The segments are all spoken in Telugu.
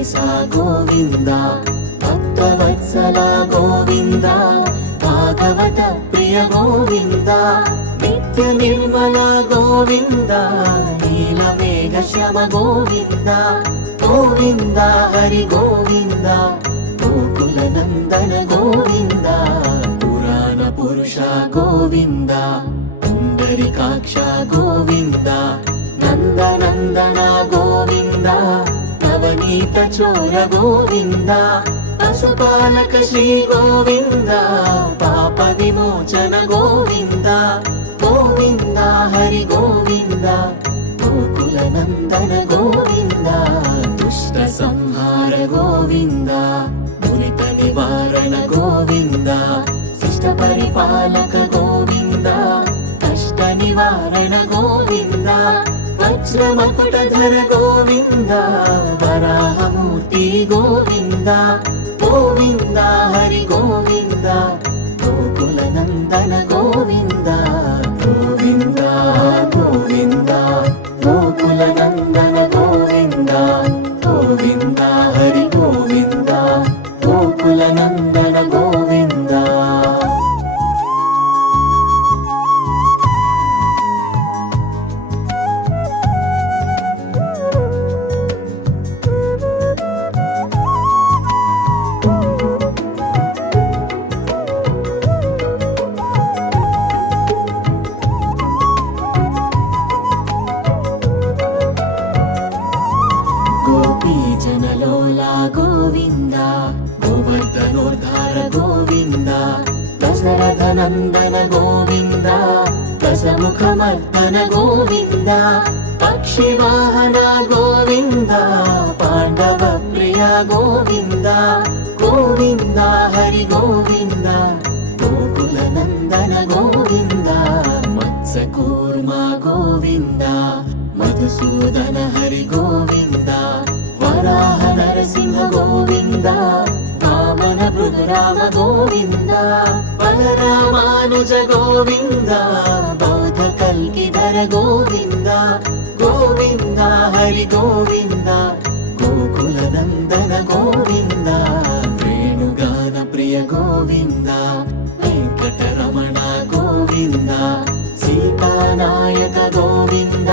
వెంకటేశ గోవింద భక్తవత్సల గోవింద భాగవత ప్రియ గోవింద నిత్య నిర్మల గోవింద నీలమేఘ శ్యామ గోవింద గోవింద హరి గోవింద గోకుల నందన గోవింద పురాణ పురుష గోవింద పుండరీకాక్ష గోవింద నందనందన గోవింద నవనీత చోర గోవింద పశుపాలక శ్రీ గోవింద పాప విమోచన గోవింద గోవింద హరి గోవింద గోకుల నందన గోవింద దుష్ట సంహార గోవింద దురిత నివారణ గోవింద శిష్ట పరిపాలక గోవింద కష్ట నివారణ గోవింద వజ్రమకుటధర గోవింద వరాహమూర్తి గోవింద గోవింద హరి గోవింద గోకుల నందన గోవింద గోవింద గోవింద గోకుల నందన గోవింద గోవింద హరి గోవింద గోకుల నందన గోవింద గోపీజనలోలా గోవింద గోవర్ధనోద్ధార గోవింద దశరథ నందన గోవింద దశముఖమర్దన గోవింద పక్షివాహన గోవింద పాండవ ప్రియ గోవింద గోవింద హరి గోవింద గోకుల నందన గోవింద మత్స్యకూర్మ గోవింద మధుసూదన హరి గోవింద వరాహ నరసింహ గోవింద వామన భృగురామ గోవింద బలరామానుజ గోవింద బౌద్ధ కల్కిధర గోవింద గోవింద హరి గోవింద గోకుల నందన గోవింద వేణుగాన ప్రియ గోవింద వెంకటరమణ గోవింద సీతానాయక గోవింద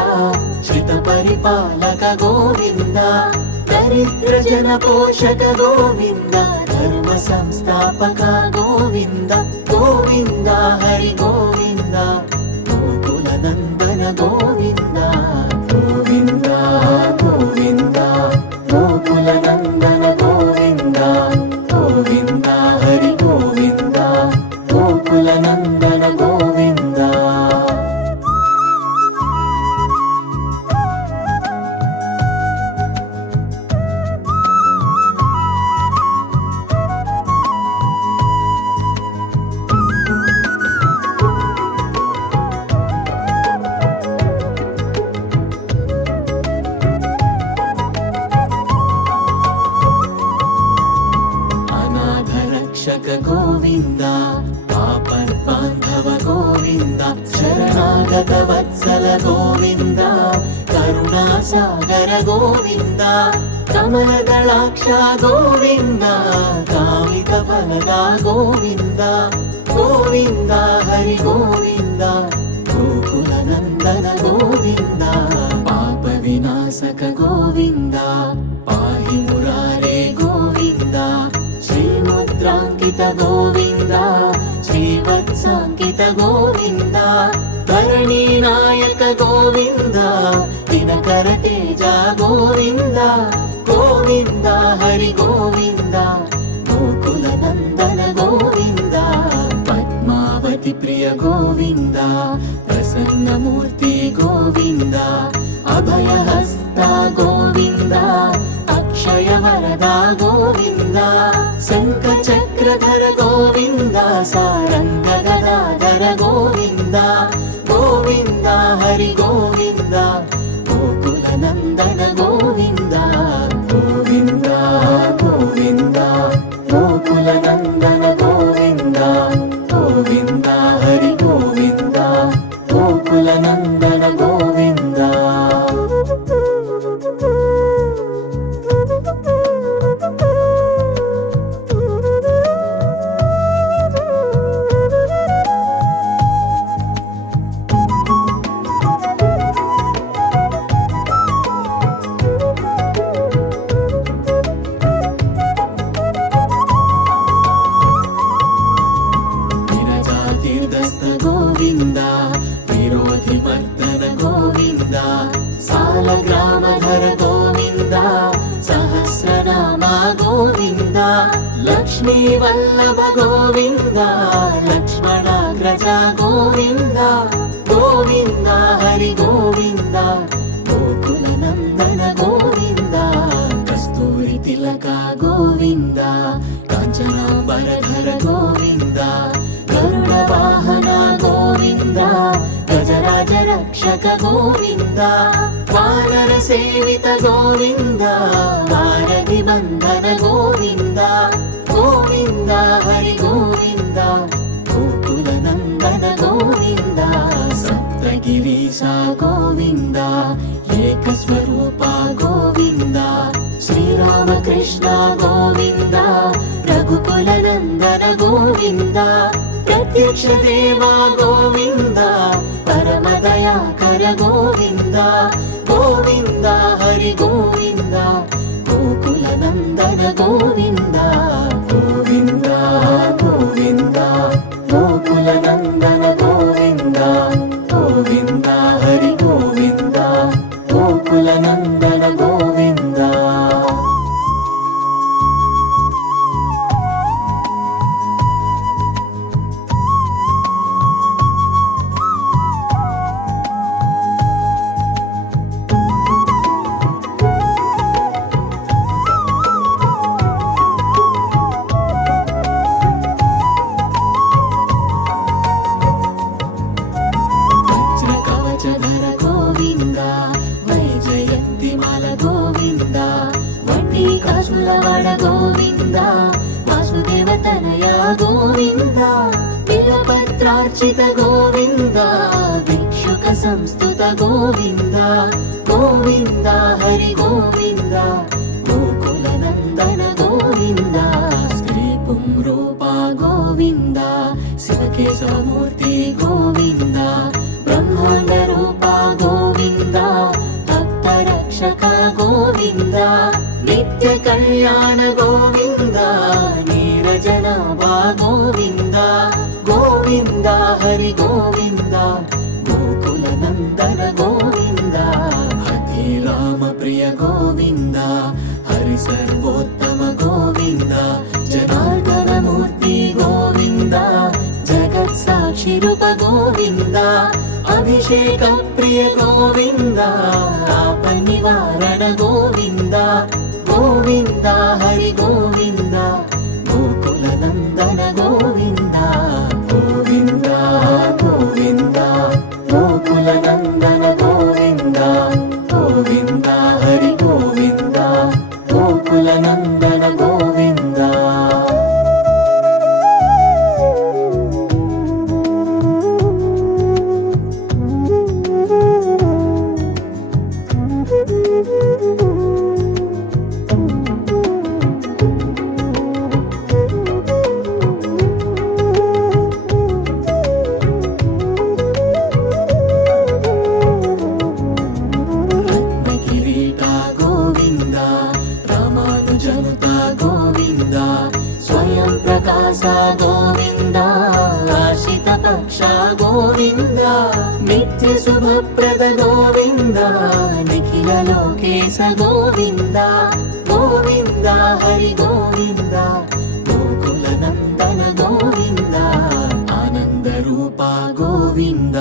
శ్రిత పరిపాలక గోవింద దరిద్ర జన పోషక గోవింద ధర్మ సంస్థాపక గోవింద గోవింద హరి గోవింద గోకుల నందన గోవింద గోవింద గోవింద గోకుల నందన గోవింద గోవింద హరి గోవింద గోకుల నందన గోవింద గోవింద పాపర్బాంధవ గోవింద శరణాగత వత్సల గోవింద కరుణాసాగర గోవింద కమలదళాక్ష గోవింద కామిత ఫలద గోవింద గోవింద హరి గోవింద గోకుల నందన గోవింద పాప వినాశక గోవింద పాహి మురారే గోవింద శ్రీముద్రాంకిత గోవింద శ్రీవత్సాంకిత గోవింద ధరణీ నాయక గోవింద దినకర తేజ గోవింద గోవింద హరి గోవింద గోకుల నందన గోవింద పద్మావతి ప్రియ గోవింద ప్రసన్నమూర్తి గోవింద అభయహస్త గోవింద అక్షయ వరద గోవింద శంఖ చక్రధర గోవింద సారంగ గదాధర గోవింద గోవింద హరి గోవింద గోకుల నందన గోవింద గోవింద గోవింద గోకుల నందన గోవింద గోవింద హరి గోవింద గోకుల నందన గోవింద లక్ష్మీ వల్లభ గోవింద లక్ష్మణాగ్రజ గోవింద గోవింద హరి గోవింద గోకుల నందన గోవింద కస్తూరి తిలక గోవింద కాంచనాంబరధర గోవింద గరుడ వాహన గోవింద గజరాజ రక్షక గోవింద వానర సేవిత గోవింద వారధి బంధన గోవింద గోవింద హరి గోవింద గోకుల నందన గోవింద సప్తగిరీశ గోవింద ఏకస్వరూప గోవింద శ్రీరామకృష్ణ గోవింద రఘుకుల నందన గోవింద ప్రత్యక్ష దేవా గోవింద పరమ దయాకర గోవింద గోవింద హరి గోవింద గోకుల నందన గోవింద గోవింద గోవింద గోకుల నందన గోవింద గోవింద హరి గోవింద గోకుల నందన గోవింద గోవింద వాసుదేవ తనయ గోవింద బిలపత్రార్చిత గోవింద భిక్షుక సంస్థుత గోవింద గోవింద హరి గోవింద గోకుల నందన గోవింద స్త్రీ పుంరూప గోవింద శివకేశవమూర్తి గోవింద బ్రహ్మాండ రూప గోవింద భక్త రక్షక గోవింద నిత్య కళ్యాణ గోవింద నీరజనాభా గోవింద గోవింద హరి గోవింద గోకుల నందన గోవింద హతి రామ ప్రియ గోవింద హరి సర్వోత్తమ గోవింద జనార్దన మూర్తి గోవింద జగత్ సాక్షి రూప గోవింద అభిషేక ప్రియ గోవింద పాప నివారణ గోవింద గోవింద హరి గోవింద గోకుల నందన గోవింద గోవింద గోవింద గోకుల నందన గోవింద గోవింద హరి గోవింద గోకుల నందన గోవింద గోవింద ఆశిత పక్ష గోవింద నిత్య శుభప్రద గోవింద నిఖిల లోకేశ గోవింద గోవింద హరి గోవింద గోకుల నందన గోవింద ఆనంద రూప గోవింద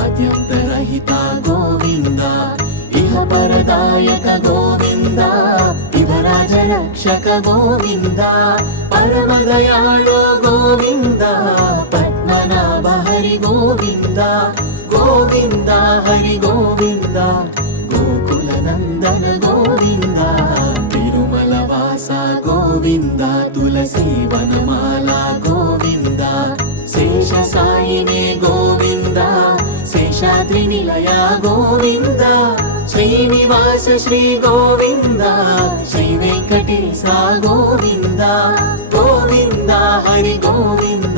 ఆద్యంతరహిత గోవింద ఇహ పరదాయక గోవింద యువరాజ రక్షక గోవింద పరమ దయాళో గోవింద పద్మనాభ హరి గోవింద గోవింద హరి గోవింద గోకుల నందన గోవింద తిరుమల వాస గోవింద తులసి వనమాల గోవింద శేష సాయినే గోవింద శేషాద్రి నిలయ గోవింద శ్రీనివాస శ్రీ గోవింద శ్రీ వెంకటేశ గోవింద గోవింద హరి గోవింద